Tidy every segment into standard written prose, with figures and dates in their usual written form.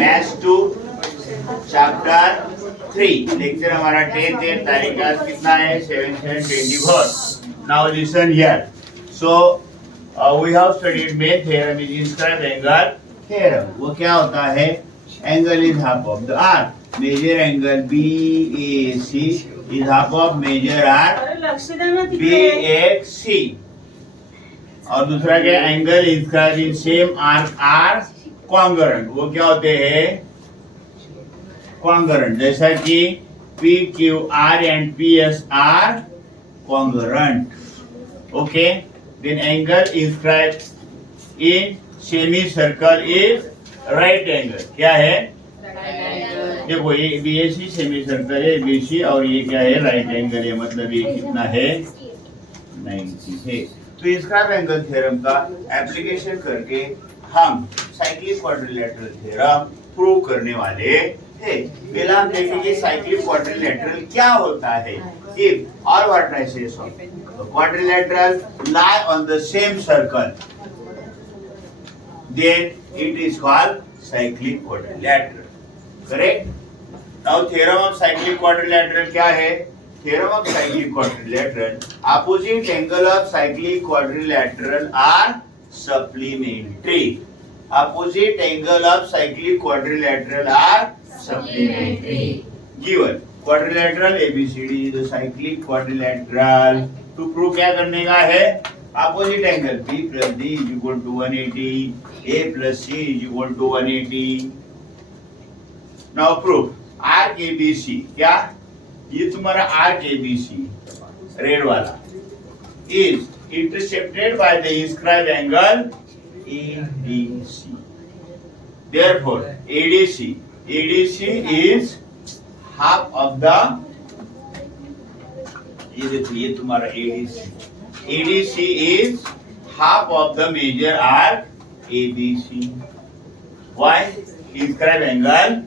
Maths 2 chapter 3 lecture हमारा 10 तारीख का कितना है 7/7/24. Now listen here. So we have studied main theorem is inscribed angle theorem. वो क्या होता है? Angle is half of the arc. Major angle BAC is half of major arc BXC. और दूसरा क्या angle inscribed in same arc are congruent. वो क्या होते हैं? congruent. जैसा कि PQR and PSR congruent. Okay. Then angle inscribed in semicircle is right angle. क्या है? देखो ये BAC सेमी सर्कल है BC और ये क्या है राइट एंगल है मतलब ये कितना है 90 है. तो इसका एंगल थ्योरम का एप्लीकेशन करके हम साइक्लिक क्वाड्रिलेटरल थ्योरम प्रूव करने वाले हैं. पहला हम देखेंगे साइक्लिक क्वाड्रिलेटरल क्या होता है. If or what I say so. The quadrilateral lie on the same circle. Then it is called cyclic quadrilateral. Correct? Now theorem of cyclic quadrilateral क्या है? Theorem of cyclic quadrilateral. Opposite angle of cyclic quadrilateral are supplementary. Opposite angle of cyclic quadrilateral are supplementary. Given quadrilateral ABCD is a cyclic quadrilateral. To prove क्या करने का है? Opposite angle B plus D is equal to 180. A plus C is equal to 180. Now prove arc ABC क्या ये तुम्हारा arc ABC red वाला is intercepted by the inscribed angle ADC. Therefore ADC is half of the ये देखो ये तुम्हारा ADC is half of the major arc ABC. Why? Inscribed angle.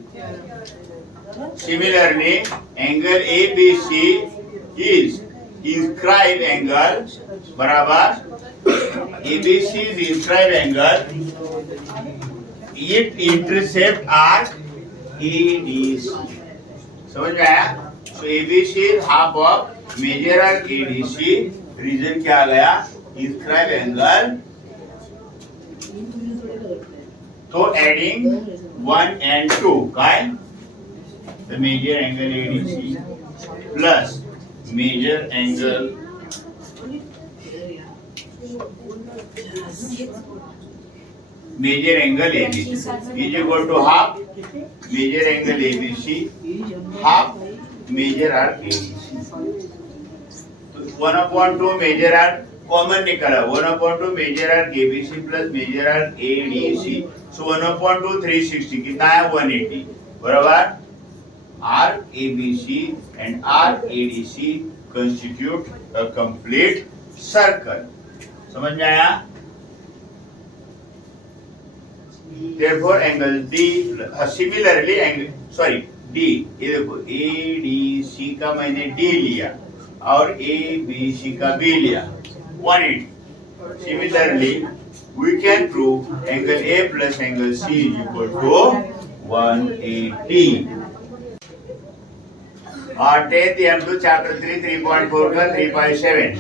Similarly, angle ABC is inscribed angle बराबर ABC is inscribed angle. It intercept arc ADC. समझ में आया? So ABC is half of major arc ADC. Reason क्या आ गया? Inscribed angle. तो adding 1 and 2 काय? The major angle ADC plus major angle ABC is equal to half major angle ABC half major arc ADC. 1/2 major arc common निकाला 1/2 major arc ABC plus major arc ADC. So 1/2 360 कितना है 180 बराबर. Arc ABC and arc ADC constitute a complete circle. समझ में आया? Therefore angle D similarly angle D ये देखो ADC का मैंने D लिया और ABC का B लिया 180. Similarly, we can prove angle A plus angle C is equal to 180. और 10th M2 chapter 3 3.4 का 3.7.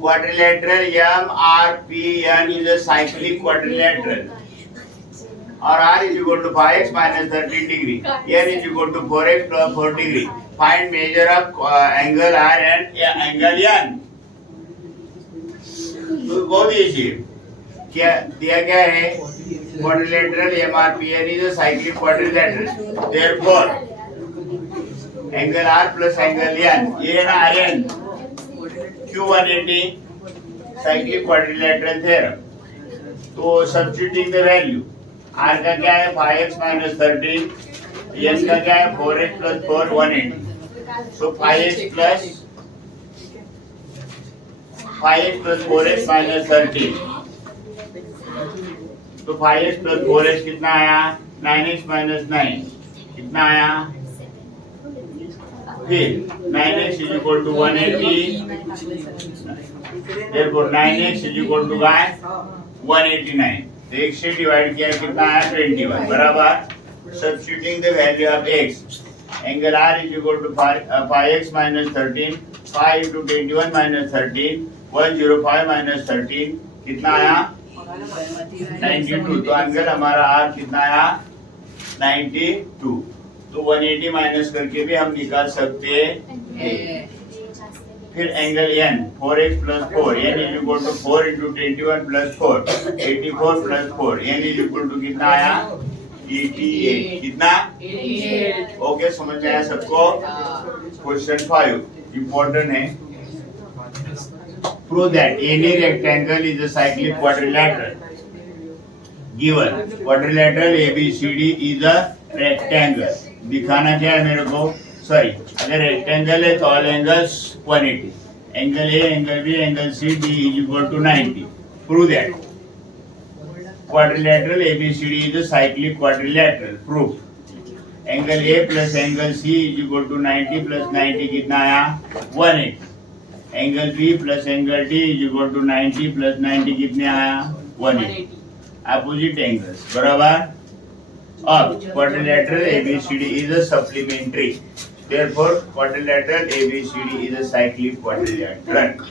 Quadrilateral MRPN is a cyclic quadrilateral. और R is equal to 5x minus 13 degree. N is equal to 4x plus 4 degree. Find measure of angle R and angle N. तो बहुत easy क्या दिया गया है quadrilateral MRPN is a cyclic quadrilateral. Therefore angle R plus angle N ये है ना RN Q180 cyclic quadrilateral theorem. तो substituting the value R का क्या है 5x minus 13 N का क्या है 4x plus 4 180. So 5x plus 4x minus 13. तो 5x plus 4x कितना आया 9x minus 9 कितना आया फिर 9x is equal to 180. Therefore 9x is equal to 189. तो एक से डिवाइड किया कितना आया 21 बराबर substituting the value of x angle r is equal to 5x minus 13 5 into 21 minus 13 105 minus 13 कितना आया 92 तो एंगल हमारा r कितना आया 92 तो 180 माइनस करके भी हम निकाल सकते हैं फिर angle n 4x plus 4 n is equal to 4 into 21 plus 4 84 plus 4 n is equal to कितना आया 88 कितना 88 ओके समझ में आया सबको क्वेश्चन 5 इम्पोर्टेंट है prove that any rectangle is a cyclic quadrilateral given quadrilateral ABCD is a rectangle दिखाना क्या है मेरे को सॉरी अगर रेक्टेंगल है तो all angles 180 angle A angle B angle C D is equal to 90 prove that quadrilateral ABCD is a cyclic quadrilateral proof angle A plus angle C is equal to 90 plus 90 कितना आया 180 angle B plus angle D is equal to 90 plus 90 कितने आया 180 opposite angles बराबर अब quadrilateral ABCD is a supplementary. Therefore, quadrilateral ABCD is a cyclic quadrilateral.